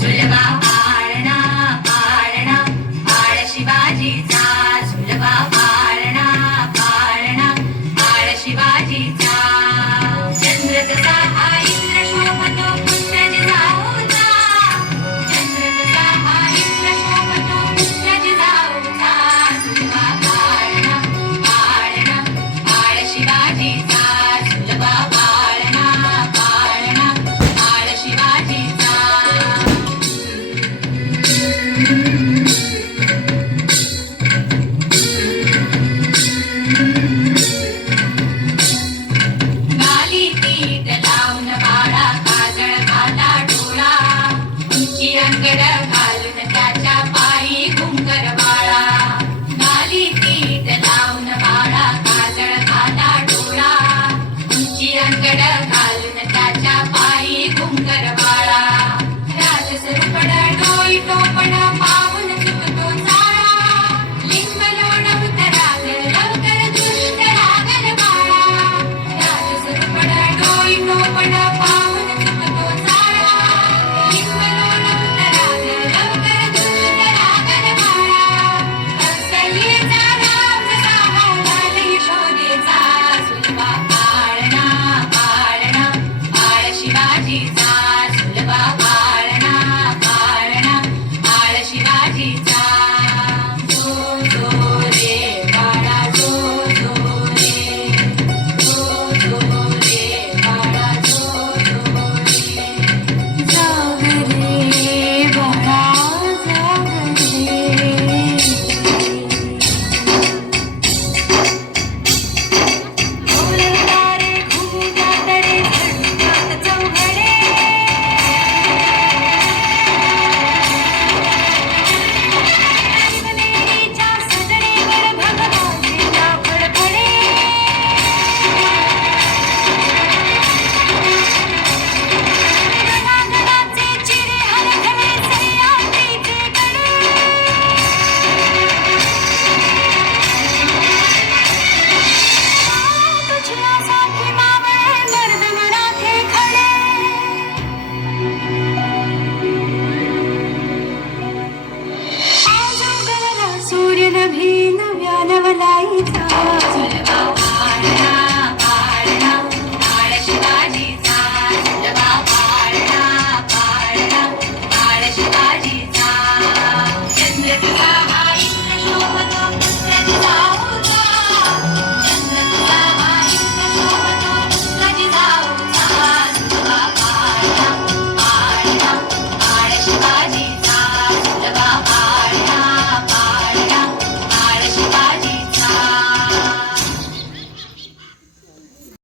सुलभा पाळणा पाळणा बाळ शिवाजीचा सुलभा पाळणा पाळणा बाळ शिवाजीचा चंद्र जसा हा इंद्र शोभतो पुत्र जिजाऊचा चंद्र जसा हा इंद्र शोभतो पुत्र जिजाऊचा सुलभा पाळणा पाळणा बाळ शिवाजीचा सुलभा पाळणा पाळणा बाळ शिवाजीचा गाली पीठ लावून बाळा काजळ घाला डोळा उंची अंगड घालून त्याच्या पायी घुंगर बाळा गाली पीठ लावून बाळा काजळ घाला डोळा उंची अंगड